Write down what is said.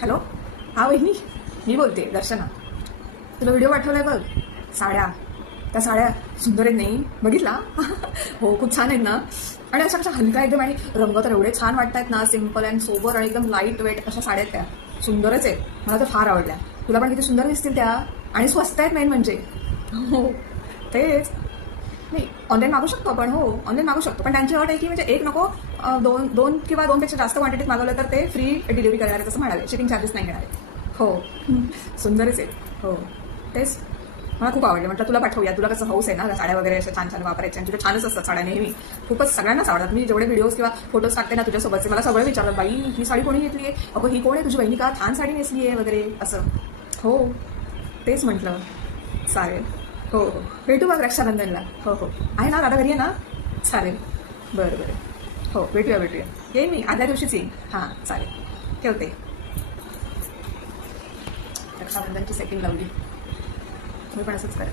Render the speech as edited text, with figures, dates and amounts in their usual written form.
Hello, हा वहिनी, मी बोलते दर्शना. तुला व्हिडिओ पाठवलाय बघ, साड्या. त्या साड्या सुंदर आहेत नाही, बघितला? हो, खूप छान आहेत ना. आणि अशा कशा हलका एकदम, आणि रंग तर एवढे छान वाटतात ना, सिम्पल अँड सोबर आणि एकदम लाईट वेट अशा साड्या आहेत त्या. सुंदरच आहेत, मला तर फार आवडल्या. तुला पण किती सुंदर दिसतील त्या, आणि स्वस्त आहेत मेन म्हणजे. हो, तेच. नाही, ऑनलाईन मागू शकतो आपण. हो, ऑनलाईन मागू शकतो, पण त्यांची अट आहे की म्हणजे एक नको, दोन दोन किंवा दोनपेक्षा जास्त क्वांटिटीत मागवलं तर ते फ्री डिलिव्हरी करणार आहे, तसं म्हणाले. शिपिंग चार्जेस नाही घेणार आहे. हो, सुंदरच आहे. हो, तेच. मला खूप आवडले, म्हटलं तुला पाठवूया. तुला कसं हौस आहे ना साड्या वगैरे अशा छान छान वापरायच्या, आणि तुझ्या छानच असतात साड्या नेहमी. खूपच सगळ्यांनाच आवडतात. मी जेवढे व्हिडिओज किंवा फोटोज टाकते ना तुझ्यासोबतचे, मला सगळं विचारतात, बाई ही साडी कोणी घेतली आहे, अगं ही कोण आहे तुझी बहिणी, का छान साडी नेसली आहे वगैरे असं. हो, तेच म्हटलं. चालेल. हो हो, भेटू मग रक्षाबंधनला. हो हो, आहे ना, दादा घरी आहे ना. चालेल, बरं बरं. हो, भेटूया भेटूया. येईन मी आदल्या दिवशीच येईन. हां, चालेल, ठेवते. रक्षाबंधनची सेटिंग लावली, तुम्ही पण असंच करा.